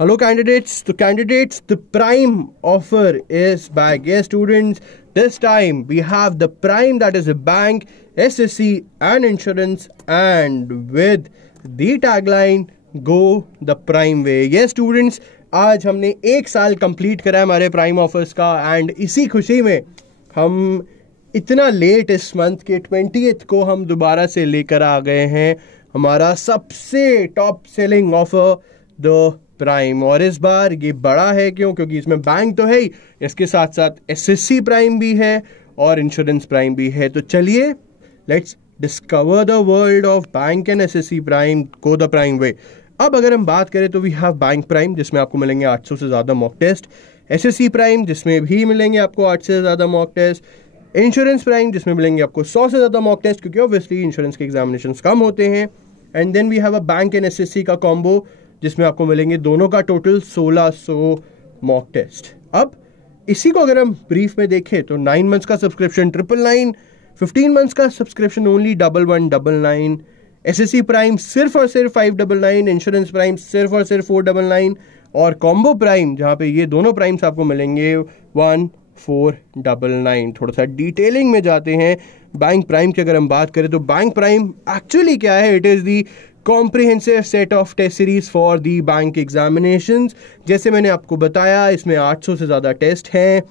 Hello candidates, the prime offer is back. Yes students, this time we have the prime, that is a bank, SSC and insurance, and with the tagline go the prime way. Yes students, आज हमने 1 साल complete करा है हमारे prime offers का, and इसी खुशी में हम इतना लेट इस मंथ के 20th को हम दोबारा से लेकर आ गए हैं हमारा सबसे top selling offer the prime. और इस बार ये बड़ा है क्योंकि इसमें बैंक तो है ही, इसके साथ साथ एसएससी प्राइम भी है और इंश्योरेंस प्राइम भी है। तो चलिए let's discover the world of bank and SSC prime, go the prime way. अब अगर हम बात करें तो वी हैव बैंक प्राइम जिसमें आपको मिलेंगे 800 से ज़्यादा मॉक टेस्ट, एसएससी प्राइम जिसमें भी मिलेंगे आपको 800 से ज़्यादा मॉक टेस्ट, इंश्योरेंस प्राइम जिसमें मिलेंगे आपको 100 से ज़्यादा मॉक टेस्ट क्योंकि ऑब्वियसली इंश्योरेंस के एग्जामिनेशन कम होते हैं, and then we have a bank and SSC का कॉम्बो जिसमें आपको मिलेंगे दोनों का टोटल 1600 मॉक टेस्ट। अब इसी को अगर हम ब्रीफ में देखें तो 9 मंथ्स का सब्सक्रिप्शन 999, 15 मंथ्स का सब्सक्रिप्शन ओनली 1199, एसएससी प्राइम सिर्फ और सिर्फ 599, इंश्योरेंस प्राइम सिर्फ और सिर्फ 499, और कॉम्बो प्राइम जहाँ पे ये दोनों प्राइम्स आपको मिलेंगे 1499। थोड़ा सा डिटेलिंग में जाते हैं बैंक प्राइम की। अगर हम बात करें तो बैंक प्राइम एक्चुअली क्या है, it is the comprehensive set of test series for the bank examinations. जैसे मैंने आपको बताया इसमें 800 से ज़्यादा टेस्ट हैं,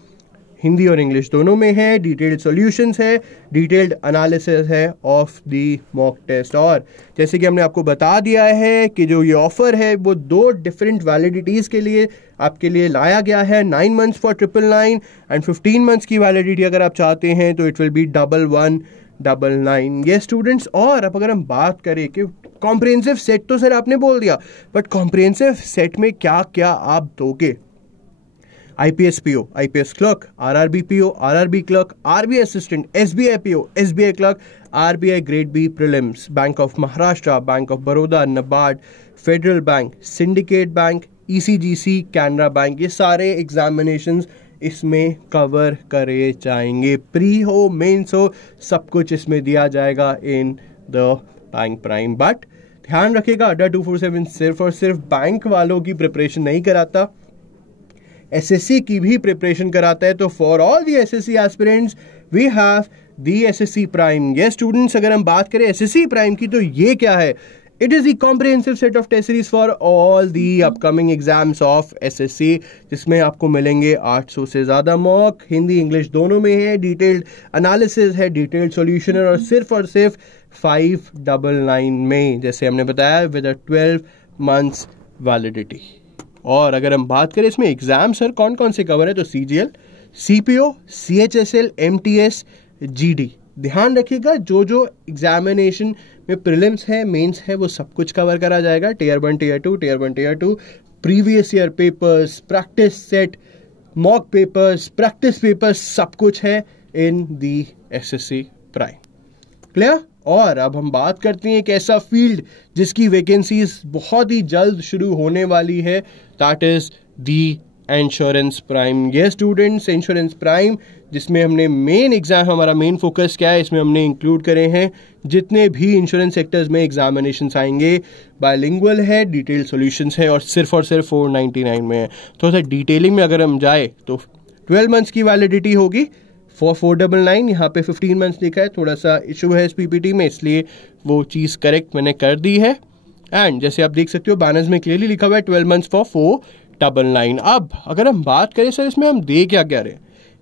हिंदी और इंग्लिश दोनों में है, डिटेल्ड सॉल्यूशंस है, डिटेल्ड एनालिसिस है ऑफ दी मॉक टेस्ट। और जैसे कि हमने आपको बता दिया है कि जो ये ऑफर है वो 2 डिफरेंट वैलिडिटीज़ के लिए आपके लिए लाया गया है, 9 मंथ्स फॉर 999 एंड 15 मंथ्स की वैलिडिटी अगर आप चाहते हैं तो इट विल बी 1199। ये स्टूडेंट्स, और अब अगर हम बात करें कि कॉम्प्रिहेंसिव सेट तो सर आपने बोल दिया, बट कॉम्प्रिहेंसिव सेट में क्या क्या आप दोगे? IPS PO, IPS clerk, RRB PO, RRB clerk, RBI assistant, SBI PO, SBI clerk, RBI grade B prelims, bank of Maharashtra, bank of Baroda, NABARD, federal bank, syndicate bank, ECGC, Canara bank, ये सारे examinations इसमें cover करे जाएंगे। प्री हो, mains हो, सब कुछ इसमें दिया जाएगा in the bank prime. But ध्यान रखिएगा Adda247 सिर्फ और सिर्फ बैंक वालों की प्रिपरेशन नहीं कराता, एसएससी की भी प्रिपरेशन कराता है। तो for all the SSC aspirants we have the SSC prime. ये स्टूडेंट्स, अगर हम बात करें एसएससी प्राइम की तो ये क्या है, it is the comprehensive set of test series for all the upcoming exams of SSC, जिसमें आपको मिलेंगे 800 से ज़्यादा मॉक, हिंदी इंग्लिश दोनों में है, डिटेल्ड एनालिसिस है, डिटेल्ड सॉल्यूशन है, और सिर्फ 599 में, जैसे हमने बताया विद अ 12 मंथ्स वैलिडिटी। और अगर हम बात करें इसमें एग्जाम सर कौन कौन से कवर है, तो CGL, CPO, CHSL, MTS, GD। ध्यान रखिएगा जो एग्जामिनेशन में प्रीलिम्स है, मेंस है, वो सब कुछ कवर करा जाएगा। Tier 1 Tier 2, Tier 1 Tier 2, previous year papers, practice set, mock papers, practice papers, सब कुछ है इन दी एसएससी प्राइम। क्लियर? और अब हम बात करते हैं एक ऐसा फील्ड जिसकी वैकेंसीज बहुत ही जल्द शुरू होने वाली है, that is the insurance prime. ये स्टूडेंट्स, इंश्योरेंस प्राइम जिसमें हमने मेन एग्जाम, हमारा मेन फोकस क्या है, इसमें हमने इंक्लूड करे हैं जितने भी इंश्योरेंस सेक्टर्स में एग्जामिनेशंस आएंगे, बायलिंगुअल है, डिटेल्ड सॉल्यूशंस है, और सिर्फ 499 में है। थोड़ा सा डिटेलिंग में अगर हम जाए तो 12 मंथ्स की वैलिडिटी होगी फॉर 499, यहाँ पे 15 मंथ्स लिखा है, थोड़ा सा इशू है इस PPT में, इसलिए वो चीज़ करेक्ट मैंने कर दी है। एंड जैसे आप देख सकते हो बैनर्स में क्लियरली लिखा हुआ है 12 मंथ्स फॉर 499। अब अगर हम बात करें सर इसमें हम दे क्या क्या रहे,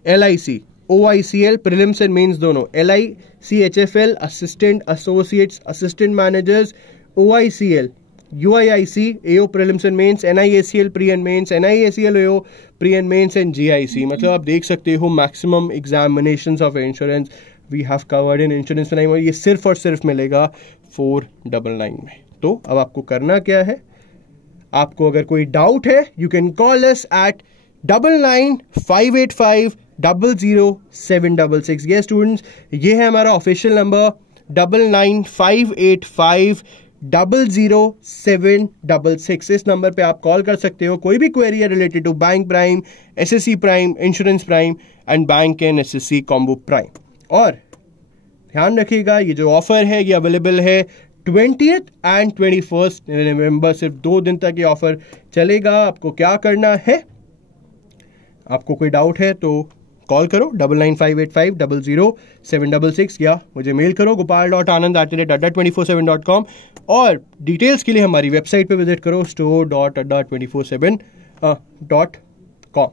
LIC, OICL, prelims and mains दोनों, LIC HFL, assistant, associates, assistant managers, OICL, UIIC, AO prelims and mains, NIACL pre and mains, NIACL AO pre and mains and GIC। मतलब आप देख सकते हो maximum examinations of insurance we have covered in insurance prime, और ये सिर्फ और सिर्फ मिलेगा 499 में। तो अब आपको करना क्या है, आपको अगर कोई डाउट है you can call us at 9958500766। ये स्टूडेंट्स, ये है हमारा ऑफिशियल नंबर 9958500766। इस नंबर पे आप कॉल कर सकते हो, कोई भी क्वेरी है related to bank prime, SSC prime, insurance prime and bank and SSC combo prime. और ध्यान रखिएगा ये जो ऑफर है ये अवेलेबल है 20th एंड 21st नवंबर, सिर्फ 2 दिन तक ये ऑफर चलेगा। आपको क्या करना है, आपको कोई डाउट है तो कॉल करो 9958500766 या मुझे मेल करो gopal.anand@adda247.com, और डिटेल्स के लिए हमारी वेबसाइट पे विजिट करो store.adda247.com,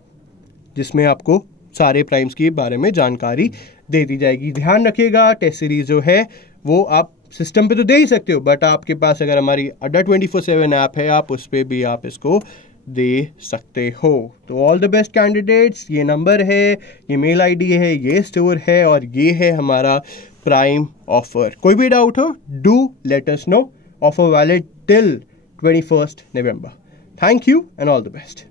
जिसमें आपको सारे प्राइम्स के बारे में जानकारी दे दी जाएगी। ध्यान रखिएगा, टेस्ट सीरीज जो है वो आप सिस्टम पे तो दे ही सकते हो, बट आपके पास अगर हमारी Adda247 ऐप है, आप उस पर भी आप इसको दे सकते हो। तो ऑल द बेस्ट कैंडिडेट्स, ये नंबर है, ये मेल आईडी है, ये स्टोर है, और ये है हमारा प्राइम ऑफर। कोई भी डाउट हो, do let us know. Offer valid till 21st November। Thank you and all the best.